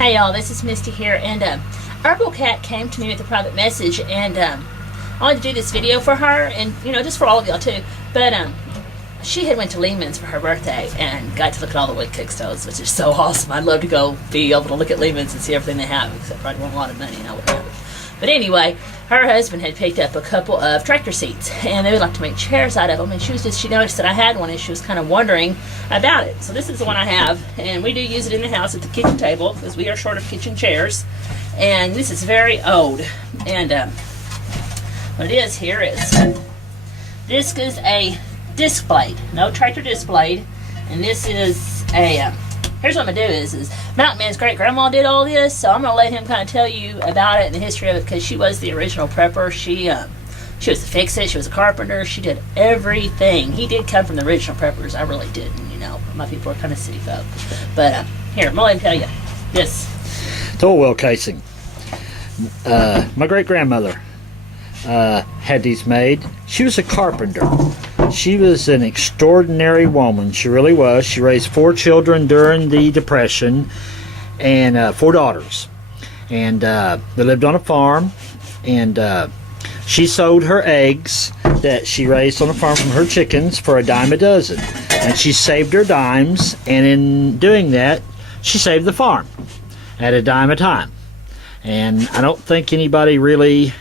Hey y'all, this is Misty here, and Herbal Cat came to me with a private message, and I wanted to do this video for her, and just for all of y'all too. But she had went to Lehman's for her birthday and got to look at all the wood cook stoves, which is so awesome. I'd love to go be able to look at Lehman's and see everything they have, except I want a lot of money and I wouldn't have it. But anyway, her husband had picked up a couple of tractor seats, and they would like to make chairs out of them, and she noticed that I had one, and she was kind of wondering about it. So this is the one I have, and we do use it in the house at the kitchen table, because we are short of kitchen chairs, and this is very old. And what it is here is, this is a disc blade, no tractor disc blade, and this is a, here's what I'm going to do is Mountain Man's great-grandma did all this, so I'm going to let him kind of tell you about it and the history of it, because she was the original prepper. She was the fix-it, she was a carpenter, she did everything. He did come from the original preppers, I really didn't, my people are kind of city folk. But here, I'm going to let him tell you this. It's oil well casing. My great-grandmother had these made. She was a carpenter. She was an extraordinary woman. She really was. She raised 4 children during the Depression, and 4 daughters. And they lived on a farm, and she sold her eggs that she raised on the farm from her chickens for a dime a dozen. And she saved her dimes, and in doing that, she saved the farm at a dime a time. And I don't think anybody really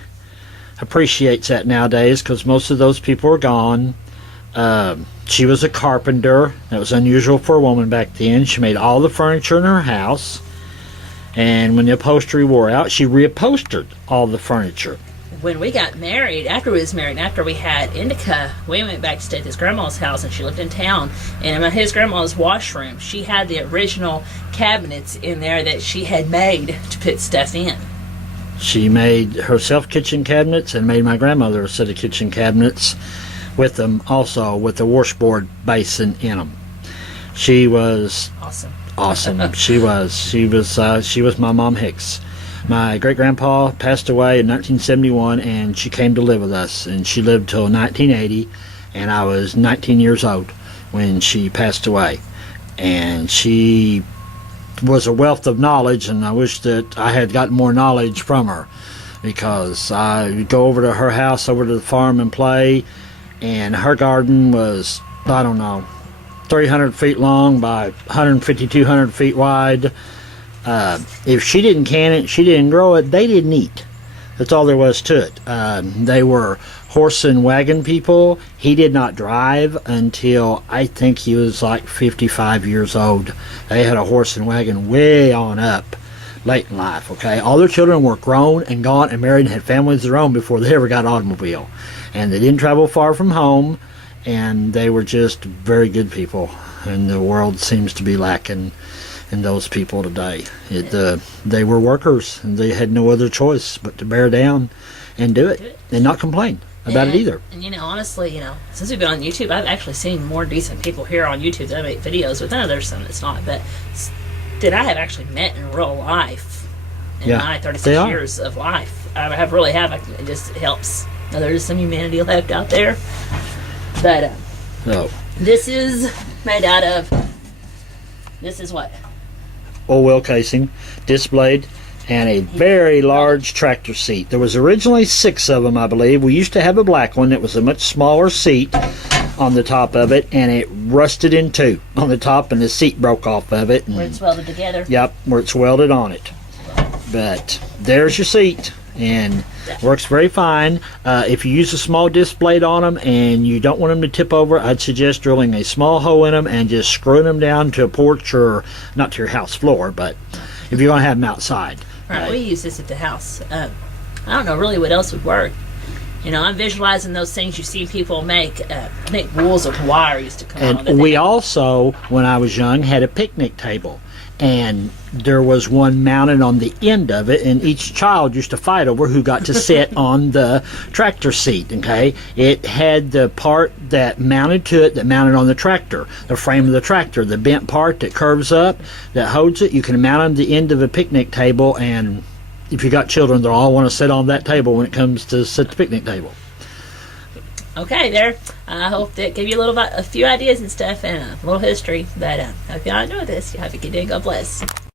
appreciates that nowadays, because most of those people are gone. She was a carpenter. That was unusual for a woman back then. She made all the furniture in her house, and when the upholstery wore out, she reupholstered all the furniture. When we got married, after we had Indica, we went back to stay at his grandma's house, and she lived in town. And in his grandma's washroom, she had the original cabinets in there that she had made to put stuff in. She made herself kitchen cabinets and made my grandmother a set of kitchen cabinets with them, also with the washboard basin in them. She was awesome. She was my Mom Hicks. My great-grandpa passed away in 1971, and she came to live with us, and she lived till 1980, and I was 19 years old when she passed away. And she was a wealth of knowledge, and I wish that I had gotten more knowledge from her, because I would go over to her house, over to the farm, and play, and her garden was, I don't know, 300 feet long by 150, 200 feet wide. If she didn't can it, she didn't grow it, they didn't eat. That's all there was to it. They were horse and wagon people. He did not drive until I think he was like 55 years old. They had a horse and wagon way on up late in life, okay? All their children were grown and gone and married and had families of their own before they ever got an automobile. And they didn't travel far from home, and they were just very good people. And the world seems to be lacking in those people today. They were workers, and they had no other choice but to bear down and do it and not complain about it either. And honestly, since we've been on YouTube, I've actually seen more decent people here on YouTube that I make videos with. I know there's some that's not, but that I have actually met in real life in my 36 years of life. I have really have. It just helps. Now, there's some humanity left out there. But this is made out of, this is what? Oil well casing, disc blade, and a very large tractor seat. There was originally 6 of them, I believe. We used to have a black one that was a much smaller seat on the top of it, and it rusted in 2 on the top, and the seat broke off of it. Where it's welded together. Yep, where it's welded on it. But there's your seat, and works very fine. If you use a small disc blade on them and you don't want them to tip over, I'd suggest drilling a small hole in them and just screwing them down to a porch, or not to your house floor, but if you're going to have them outside. Right, we use this at the house. I don't know really what else would work. I'm visualizing those things you see people make. I think wools of wire used to come on. And we also, when I was young, had a picnic table. And there was one mounted on the end of it, and each child used to fight over who got to sit on the tractor seat, okay? It had the part that mounted to it, that mounted on the tractor, the frame of the tractor, the bent part that curves up, that holds it. You can mount on the end of a picnic table, and if you got children, they'll all want to sit on that table when it comes to sit the picnic table. Okay, there. I hope that gave you a few ideas and stuff, and a little history. But I hope y'all enjoyed this. You have a good day. God bless.